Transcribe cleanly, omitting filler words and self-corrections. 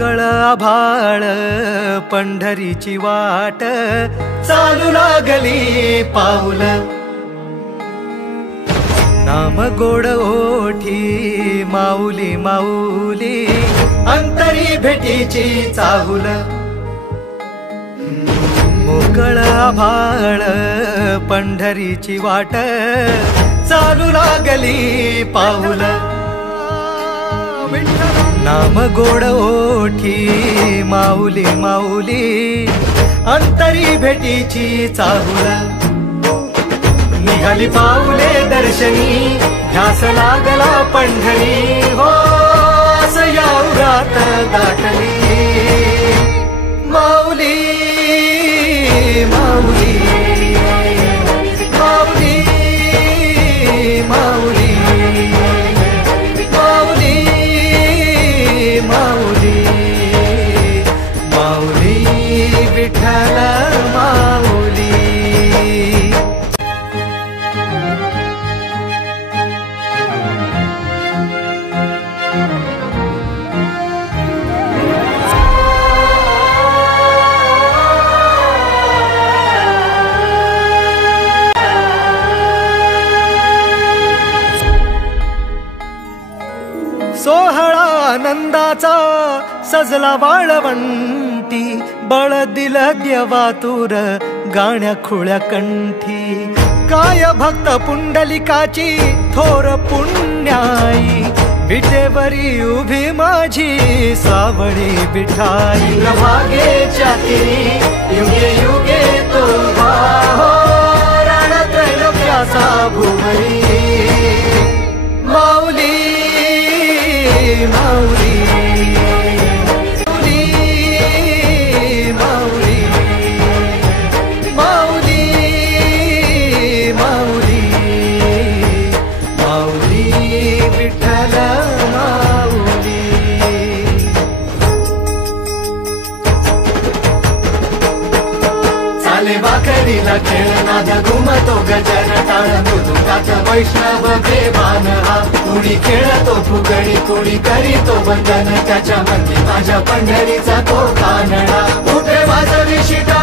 मोकळ आभाळ पंढरीची वाट चालू लागली पाऊल नाम गोड ओठी माऊली माऊली अंतरी भेटीची चाहुल मोकळ आभाळ पंढरीची वाट चालू लागली पाऊल नाम गोड ओठी माऊली माऊली अंतरी भेटीची चाहुल निघाली पाऊले दर्शनी ध्यास लागला पंढरी हो असं या उरात दाटली माऊली माऊली माऊली माऊली माऊली माऊली माऊली विठ्ठल माऊली सोहळा आनंदाचा सजला वाळवंटी बळ दिलं देवातूर गाण्या खुळ्या कंठी काय भक्त पुंडलिकाची थोर पुण्याई विटेवरी उभी माझी सावळी विठाई भागेच्या तिरी युगे युगे तो हो रण त्रैलोक्याचा भुवरी माऊली माऊली माऊली माऊली माऊली माऊली विठ्ठल माऊली चाले वाकरीला खेळ नाद घुमतो गजर टाळ मृदुंगाचा वैष्णव देवान हा कुणी खेळतो फुगडी कुणी करीतो वंदन त्याच्या मंदी माझ्या पंढरीचा तो कानडा कुठे वाजवी शिटा